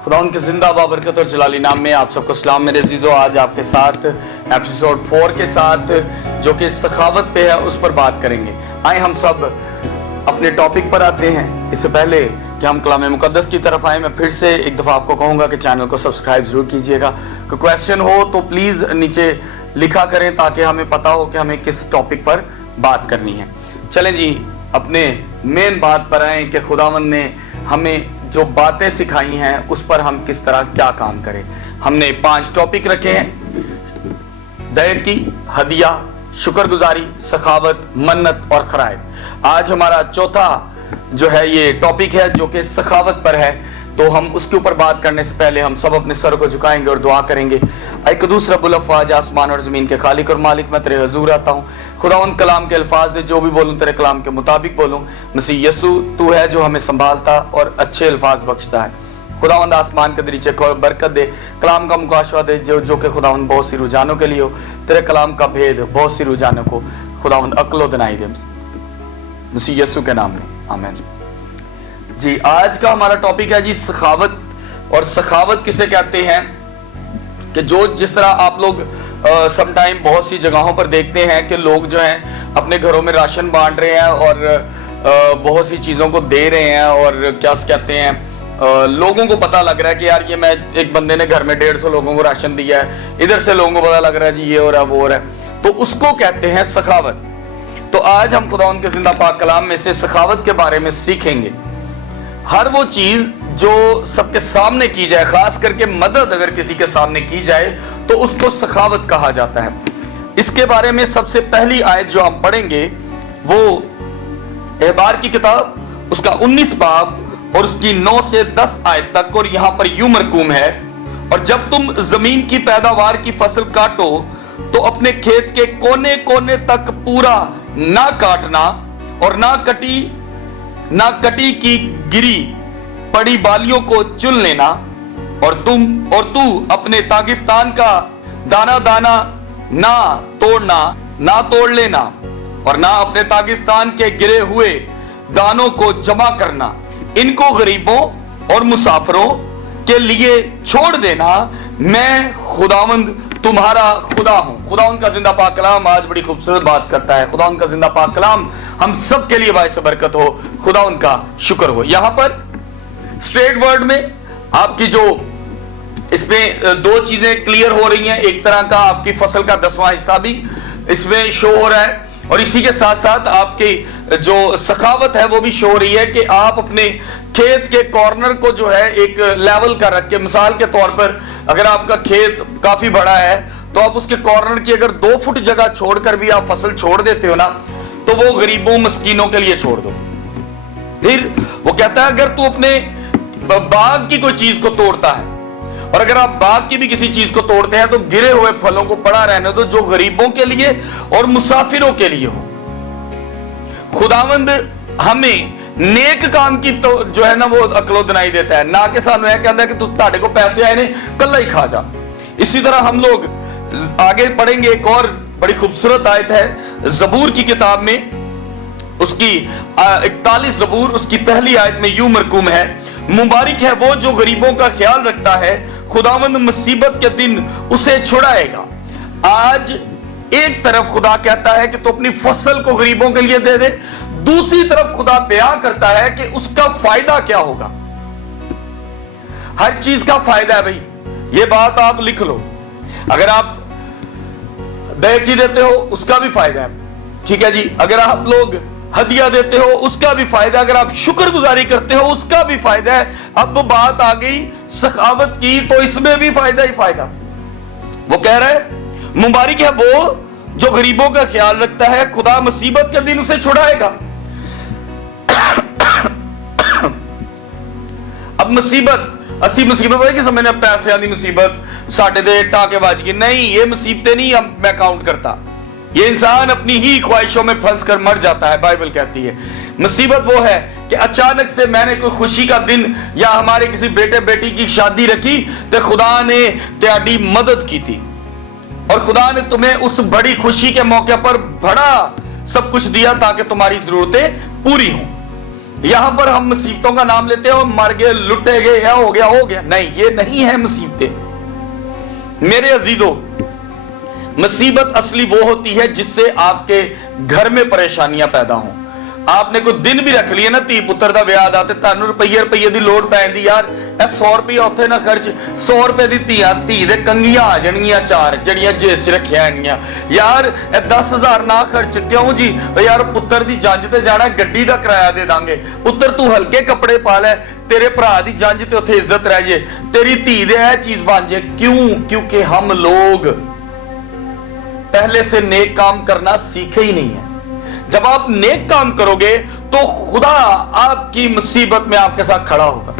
खुदावंद के जिंदा बाबरकत और जलाली नाम में आप सबको सलाम मेरे अजीजों। आज आपके साथ एपिसोड 4 के साथ जो कि सखावत पे है उस पर बात करेंगे। आए हम सब अपने टॉपिक पर आते हैं। इससे पहले कि हम कलाम मुकद्दस की तरफ आए, मैं फिर से एक दफ़ा आपको कहूँगा कि चैनल को सब्सक्राइब ज़रूर कीजिएगा। कोई क्वेश्चन हो तो प्लीज़ नीचे लिखा करें ताकि हमें पता हो कि हमें किस टॉपिक पर बात करनी है। चलें जी, अपने मेन बात पर आए कि खुदावंद ने हमें जो बातें सिखाई हैं उस पर हम किस तरह क्या काम करें। हमने 5 टॉपिक रखे हैं: दयकी, हदिया, शुक्रगुजारी, सखावत, मन्नत और खरायत। आज हमारा चौथा जो है ये टॉपिक है जो कि सखावत पर है। तो हम उसके ऊपर बात करने से पहले हम सब अपने सर को झुकाएंगे और दुआ करेंगे। एक दूसरा बुलफ़ाज आसमान और ज़मीन के खालिक और मालिक, मैं तेरे हजूर आता हूँ। खुदावंद कलाम के अल्फाज दे, जो भी बोलूँ तेरे कलाम के मुताबिक बोलूँ। मसीह यसू तू है जो हमें संभालता और अच्छे अल्फाज बख्शता है। खुदावंद आसमान के दरीचे खोल, बरकत दे, कलाम का मुकाशवा दे जो कि खुदावंद बहुत सी रुझानों के लिए हो। तेरे कलाम का भेद बहुत सी रुझानों को खुदावंद अक्ल दिनाई दे, मसीह यसू के नाम में, आमीन। जी, आज का हमारा टॉपिक है जी सखावत। और सखावत किसे कहते हैं कि जो जिस तरह आप लोग समटाइम बहुत सी जगहों पर देखते हैं कि लोग जो हैं अपने घरों में राशन बांट रहे हैं और बहुत सी चीज़ों को दे रहे हैं और क्या कहते हैं, लोगों को पता लग रहा है कि यार ये मैं एक बंदे ने घर में 150 लोगों को राशन दिया है, इधर से लोगों को पता लग रहा है जी ये हो रहा है वो हो रहा है, तो उसको कहते हैं सखावत। तो आज हम खुदावंद के जिंदा पाक कलाम में से सखावत के बारे में सीखेंगे। हर वो चीज जो सबके सामने की जाए, खास करके मदद अगर किसी के सामने की जाए तो उसको सखावत कहा जाता है। इसके बारे में सबसे पहली आयत जो हम पढ़ेंगे वो एहबार की किताब उसका 19 बाब और उसकी 9 से 10 आयत तक। और यहां पर यूं मरकूम है, और जब तुम जमीन की पैदावार की फसल काटो तो अपने खेत के कोने कोने तक पूरा ना काटना और ना कटी की गिरी पड़ी बालियों को चुन लेना। और तू अपने तागिस्तान का दाना दाना ना तोड़ लेना और ना अपने तागिस्तान के गिरे हुए दानों को जमा करना। इनको गरीबों और मुसाफिरों के लिए छोड़ देना। मैं खुदावंद तुम्हारा खुदा हूं। खुदावंद का जिंदा पाक कलाम आज बड़ी खूबसूरत बात करता है। खुदावंद का जिंदा पाक कलाम हम सब के लिए बाइस बरकत हो। खुदावंद का शुक्र हो। यहां पर स्ट्रेट वर्ड में आपकी जो इसमें 2 चीजें क्लियर हो रही हैं। एक तरह का आपकी फसल का 10वां हिस्सा भी इसमें शो हो रहा है और इसी के साथ साथ आपकी जो सखावत है वो भी शो हो रही है कि आप अपने खेत के कॉर्नर को जो है एक लेवल का रख के, मिसाल के तौर पर अगर आपका खेत काफी बड़ा है तो आप उसके कॉर्नर की अगर 2 फुट जगह छोड़कर भी आप फसल छोड़ देते हो ना, तो वो गरीबों मस्कीनों के लिए छोड़ दो। फिर वो कहता है अगर तू अपने बाग की कोई चीज को तोड़ता है और अगर आप बाग की भी किसी चीज को तोड़ते हैं तो गिरे हुए फलों को पड़ा रहने दो जो गरीबों के लिए और मुसाफिरों के लिए हो। खुदावंद हमें नेक काम की तो जो है ना वो अकलो दिनाई देता है, ना कि सानू यह कहता है कि तू ताड़े को पैसे आए ने कल्ला ही खा जा। इसी तरह हम लोग आगे पढ़ेंगे। एक और बड़ी खूबसूरत आयत है जबूर की किताब में, उसकी 41 जबूर उसकी पहली आयत में यूं मरकूम है, मुबारक है वो जो गरीबों का ख्याल रखता है, खुदावंद मुसीबत के दिन उसे छुड़ाएगा। आज एक तरफ खुदा कहता है कि तू अपनी फसल को गरीबों के लिए दे दे, दूसरी तरफ खुदा बयां करता है कि उसका फायदा क्या होगा। हर चीज का फायदा है भाई, ये बात आप लिख लो। अगर आप दयकी देते हो उसका भी फायदा है, ठीक है जी। अगर आप लोग हदिया देते हो उसका भी फायदा, अगर आप शुक्रगुजारी करते हो उसका भी फायदा है। अब बात आ गई सखावत की तो इसमें भी फायदा ही फायदा। वो कह रहा है मुबारक है वो जो गरीबों का ख्याल रखता है, खुदा मुसीबत के दिन उसे छुड़ाएगा। अब मुसीबत है कि समझने पैसे आदि मुसीबत साढ़े दे टाके बाज की नहीं, ये मुसीबतें नहीं मैं काउंट करता। ये इंसान अपनी ही ख्वाहिशों में फंस कर मर जाता है। बाइबल कहती है मुसीबत वो है कि अचानक से मैंने कोई खुशी का दिन या हमारे किसी बेटे बेटी की शादी रखी तो खुदा ने त्याड़ी मदद की थी और खुदा ने तुम्हें उस बड़ी खुशी के मौके पर बड़ा सब कुछ दिया ताकि तुम्हारी जरूरतें पूरी हों। यहां पर हम मुसीबतों का नाम लेते हैं और मर गए, लुटे गए, या हो गया। नहीं, ये नहीं है मुसीबतें। मेरे अजीजों, मुसीबत असली वो होती है जिससे आपके घर में परेशानियां पैदा हों। आपने कोई दिन भी रख लिया ना, धी पुत्र ਦਾ ਵਿਆਹ ਦਾ, ਤੇ ਤੁਹਾਨੂੰ ਰੁਪਈਏ ਦੀ ਲੋੜ ਪੈਂਦੀ, ਯਾਰ ਇਹ 100 ਰੁਪਏ ਉੱਥੇ ਨਾ ਖਰਚ, 100 ਰੁਪਏ ਦੀ ਧੀ ਦੇ ਕੰਗੀਆਂ ਆ ਜਾਣਗੀਆਂ 4 ਜਿਹੜੀਆਂ ਜੇਸ 'ਚ ਰੱਖਿਆ ਆਣਗੀਆਂ। ਯਾਰ ਇਹ 10,000 ਨਾ ਖਰਚ, ਕਿਉਂ ਜੀ? ਯਾਰ ਪੁੱਤਰ ਦੀ ਜੰਜ ਤੇ ਜਾਣਾ, ਗੱਡੀ ਦਾ ਕਿਰਾਇਆ ਦੇ ਦਾਂਗੇ। ਪੁੱਤਰ ਤੂੰ ਹਲਕੇ ਕੱਪੜੇ ਪਾ ਲੈ, तेरे भरा दी जंज ते उत्थे इज्जत रह जाए, तेरी धी दे यह चीज बन जाए। क्यों? क्योंकि हम लोग पहले से नेक काम करना सीखे ही नहीं है। जब आप नेक काम करोगे तो खुदा आपकी मुसीबत में आपके साथ खड़ा होगा।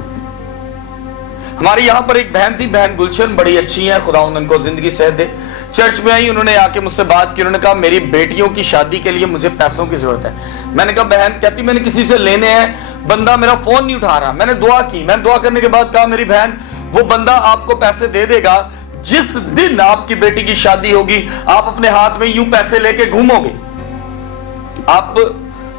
हमारे यहां पर एक बहन थी, बहन गुलशन, बड़ी अच्छी है, खुदा उनको जिंदगी सेहत दे। चर्च में आई, उन्होंने आके मुझसे बात की। उन्होंने कहा मेरी बेटियों की शादी के लिए मुझे पैसों की जरूरत है। मैंने कहा बहन, कहती मैंने किसी से लेने हैं, बंदा मेरा फोन नहीं उठा रहा। मैंने दुआ की, मैंने दुआ करने के बाद कहा मेरी बहन, वो बंदा आपको पैसे दे देगा जिस दिन आपकी बेटी की शादी होगी, आप अपने हाथ में यूं पैसे लेके घूमोगे।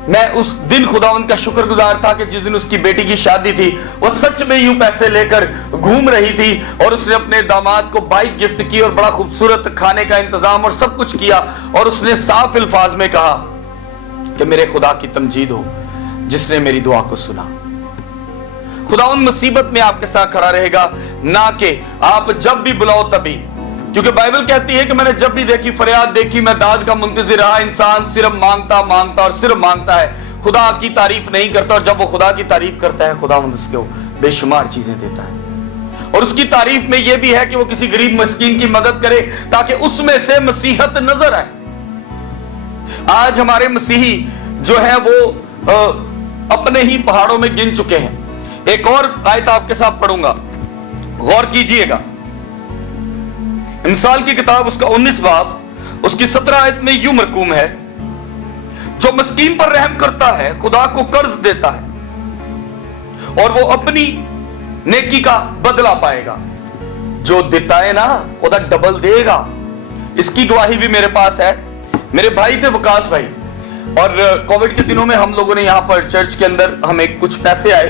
मैं उस दिन खुदावंद का शुक्रगुजार था कि जिस दिन उसकी बेटी की शादी थी, वो सच में यूं पैसे लेकर घूम रही थी, और उसने अपने दामाद को बाइक गिफ्ट की और बड़ा खूबसूरत खाने का इंतजाम और सब कुछ किया। और उसने साफ अल्फाज में कहा कि मेरे खुदा की तमजीद हो जिसने मेरी दुआ को सुना। खुदावंद मुसीबत में आपके साथ खड़ा रहेगा, ना कि आप जब भी बुलाओ तभी। क्योंकि बाइबल कहती है कि मैंने जब भी देखी फरियाद देखी, मैं दाद का मुंतजिर रहा। इंसान सिर्फ मांगता और सिर्फ मांगता है, खुदा की तारीफ नहीं करता। और जब वो खुदा की तारीफ करता है, खुदावंद उसको बेशुमार चीजें देता है। और उसकी तारीफ में यह भी है कि वो किसी गरीब मस्कीन की मदद करे ताकि उसमें से मसीहत नजर आए। आज हमारे मसीही जो है वो अपने ही पहाड़ों में गिन चुके हैं। एक और आयत आपके साथ पढ़ूंगा, गौर कीजिएगा। इंसाल की किताब उसका 19 बाब उसकी 17 आयत में यूं मरकूम है, जो मस्कीन पर रहम करता है खुदा को कर्ज देता है और वो अपनी नेकी का बदला पाएगा। जो देता है ना, खुदा डबल देगा। इसकी गवाही भी मेरे पास है। मेरे भाई थे वकास भाई, और कोविड के दिनों में हम लोगों ने यहां पर चर्च के अंदर हमें कुछ पैसे आए।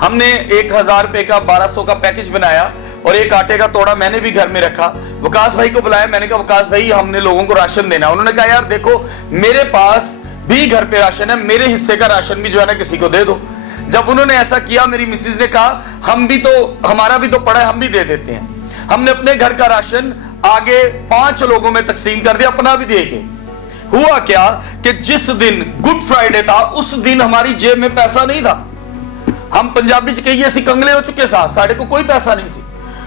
हमने 1,000 रुपए का 1200 का पैकेज बनाया और एक आटे का तोड़ा मैंने भी घर में रखा। वकास भाई को बुलाया, मैंने कहा वकास भाई हमने लोगों को राशन देना। उन्होंने कहा यार देखो मेरे पास भी घर पे राशन है, मेरे हिस्से का राशन भी जो है ना किसी को दे दो। जब उन्होंने ऐसा किया, मेरी मिसेज ने कहा हमारा भी तो पड़ा है, हम भी दे देते हैं। हमने अपने घर का राशन आगे 5 लोगों में तकसीम कर दिया, अपना भी दे के। हुआ क्या कि जिस दिन गुड फ्राइडे था उस दिन हमारी जेब में पैसा नहीं था। हम पंजाबी च कहिए असी कंगले हो चुके साथ, साढ़े को कोई पैसा नहीं सी।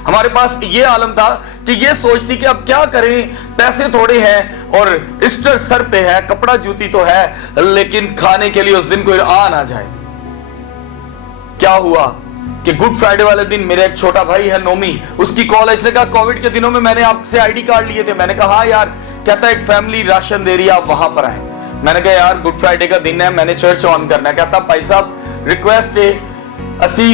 हमारे पास ये आलम था कि ये सोचती कि अब क्या करें, पैसे थोड़े हैं और ईस्टर सर पे है, कपड़ा जूती तो है, लेकिन खाने के लिए उस दिन कोई आ ना जाए। क्या हुआ कि गुड फ्राइडे वाले दिन मेरा एक छोटा भाई है नोमी, उसकी कॉलेज ने कहा कोविड के दिनों में मैंने आपसे आईडी कार्ड लिए थे। मैंने कहा हाँ यार, कहता एक फैमिली राशन दे रही है, आप वहां पर आए। मैंने कहा यार गुड फ्राइडे का दिन है, मैंने चर्च ऑन करना है। कहता भाई साहब रिक्वेस्ट है असी,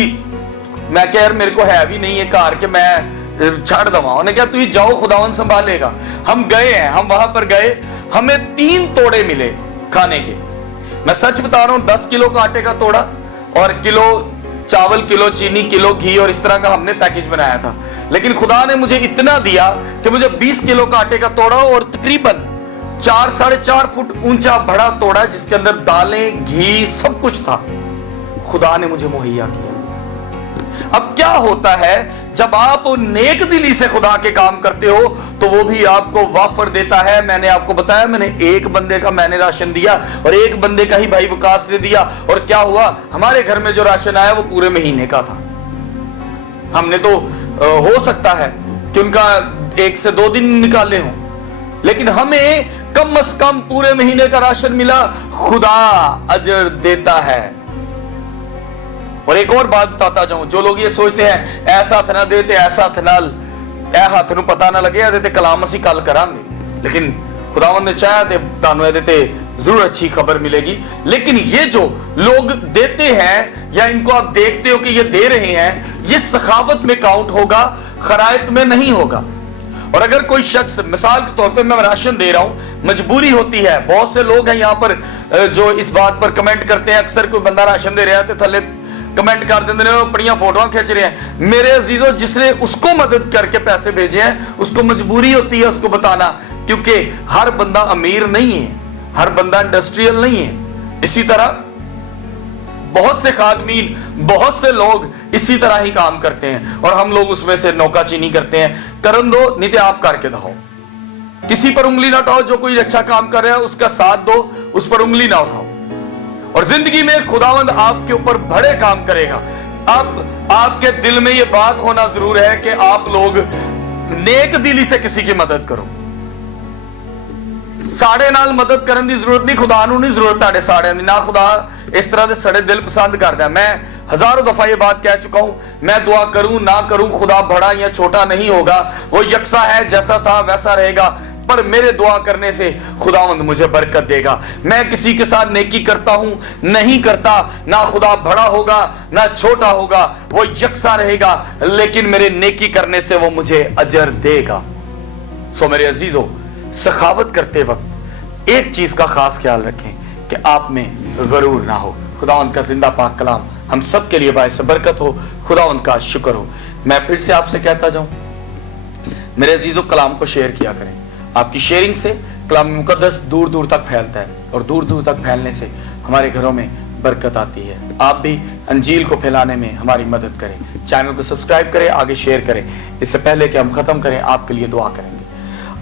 मैं कह यार मेरे को है भी नहीं है कार के मैं छाड़ दवा। उन्हें क्या तुम जाओ खुदावन संभालेगा। हम गए हैं, हम वहां पर गए, हमें 3 तोड़े मिले खाने के। मैं सच बता रहा हूं, 10 किलो का आटे का तोड़ा और किलो चावल, किलो चीनी, किलो घी और इस तरह का हमने पैकेज बनाया था। लेकिन खुदा ने मुझे इतना दिया कि मुझे 20 किलो का आटे का तोड़ा और तकरीबन 4-4.5 फुट ऊंचा बड़ा तोड़ा जिसके अंदर दालें, घी सब कुछ था, खुदा ने मुझे मुहैया किया। अब क्या होता है जब आप नेक दिली से खुदा के काम करते हो तो वो भी आपको वाफर देता है। मैंने आपको बताया, मैंने एक बंदे का मैंने राशन दिया और एक बंदे का ही भाई विकास ने दिया, और क्या हुआ हमारे घर में जो राशन आया वो पूरे महीने का था। हमने तो हो सकता है कि उनका 1 से 2 दिन निकाले हों, लेकिन हमें कम से कम पूरे महीने का राशन मिला। खुदा अजर देता है। और एक और बात बताता जाऊं, जो लोग ये सोचते हैं ऐसा हथ ना देते, ऐसा हथ नाल ए हथ नूं पता ना लगे देते कलाम असी कल करांगे, लेकिन खुदावंद ने चाहा ते तानू ए देते जरूर अच्छी खबर मिलेगी। लेकिन ये जो लोग देते हैं या इनको आप देखते हो कि ये दे रहे हैं, ये सखावत में काउंट होगा, खरायत में नहीं होगा। اور اگر کوئی شخص مثال کے طور پہ میں راشن دے رہا ہوں, مجبوری ہوتی ہے, بہت سے لوگ ہیں یہاں پر جو اس بات پر کمنٹ کرتے ہیں, اکثر کوئی بندہ راشن دے رہا ہے تو تھلے کمنٹ کر دیتے ہیں, بڑیاں فوٹوਆਂ کھینچ رہے ہیں. میرے عزیزو, جس نے اس کو مدد کر کے پیسے بھیجے ہیں اس کو مجبوری ہوتی ہے اس کو بتانا, کیونکہ ہر بندہ امیر نہیں ہے, ہر بندہ انڈسٹریل نہیں ہے. اسی طرح بہت سے خادمین, بہت سے لوگ اسی طرح ہی کام کرتے ہیں اور ہم لوگ اس میں سے نوکا چینی کرتے ہیں. کرن دو نہیں تے آپ کر کے دکھاؤ. کسی پر انگلی نہ اٹھاؤ, جو کوئی اچھا کام کر رہا ہے اس کا ساتھ دو, اس پر انگلی نہ اٹھاؤ. اور زندگی میں خداوند آپ کے اوپر بڑے کام کرے گا. اب آپ کے دل میں یہ بات ہونا ضرور ہے کہ آپ لوگ نیک دلی سے کسی کی مدد کرو. ساڑے نال مدد کرن دی ضرورت نہیں, خدا نو نہیں ضرورت تاڑے ساڑے دی, نہ خدا اس طرح دے سڑے دل پسند کردا ہے. میں ہزاروں دفعہ یہ بات کہہ چکا ہوں, میں دعا کروں نہ کروں خدا بڑا یا چھوٹا نہیں ہوگا, وہ یکساں ہے, جیسا تھا ویسا رہے گا. پر میرے دعا کرنے سے خداوند مجھے برکت دے گا. میں کسی کے ساتھ نیکی کرتا ہوں نہیں کرتا, نہ خدا بڑا ہوگا نہ چھوٹا ہوگا, وہ یکساں رہے گا, لیکن میرے نیکی کرنے سے وہ مجھے اجر دے گا. سو میرے عزیزو, سخاوت کرتے وقت ایک چیز کا خاص خیال رکھیں کہ آپ میں غرور نہ ہو. خداوند کا زندہ پاک کلام ہم سب کے لیے باعث برکت ہو. خداوند کا شکر ہو. میں پھر سے آپ سے کہتا جاؤں, میرے عزیزو, کلام کو شیئر کیا کریں. آپ کی شیئرنگ سے کلام مقدس دور دور تک پھیلتا ہے اور دور دور تک پھیلنے سے ہمارے گھروں میں برکت آتی ہے. آپ بھی انجیل کو پھیلانے میں ہماری مدد کریں. چینل کو سبسکرائب کریں, آگے شیئر کریں. اس سے پہلے کہ ہم ختم کریں, آپ کے لیے دعا کریں گے.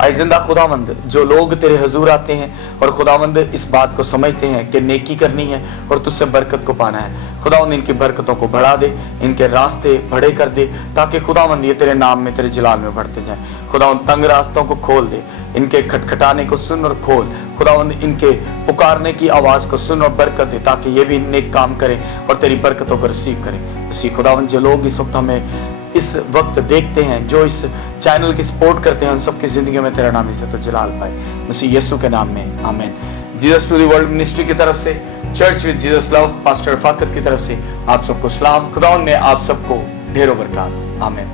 اے زندہ خداوند, جو لوگ تیرے حضور آتے ہیں اور خداوند اس بات کو سمجھتے ہیں کہ نیکی کرنی ہے اور تجھ سے برکت کو پانا ہے, خداوند ان کی برکتوں کو بڑھا دے, ان کے راستے بڑے کر دے, تاکہ خداوند یہ تیرے نام میں, تیرے جلال میں بڑھتے جائیں. خداوند تنگ راستوں کو کھول دے, ان کے کھٹکھٹانے کو سن اور کھول. خداوند ان کے پکارنے کی آواز کو سن اور برکت دے, تاکہ یہ بھی نیک کام کریں اور تیری برکتوں کو ریسیو کریں. اسی خداوند جو لوگ اس وقت ہمیں اس وقت دیکھتے ہیں, جو اس چینل کی سپورٹ کرتے ہیں, ان سب کی زندگی میں تیرا نام عزت و جلال پائے, مسیح یسوع کے نام میں آمین. Jesus to the world ministry کی طرف سے, church with Jesus love, pastor Rifaqat کی طرف سے آپ سب کو سلام. خداوند نے آپ سب کو ڈھیروں برکات. آمین.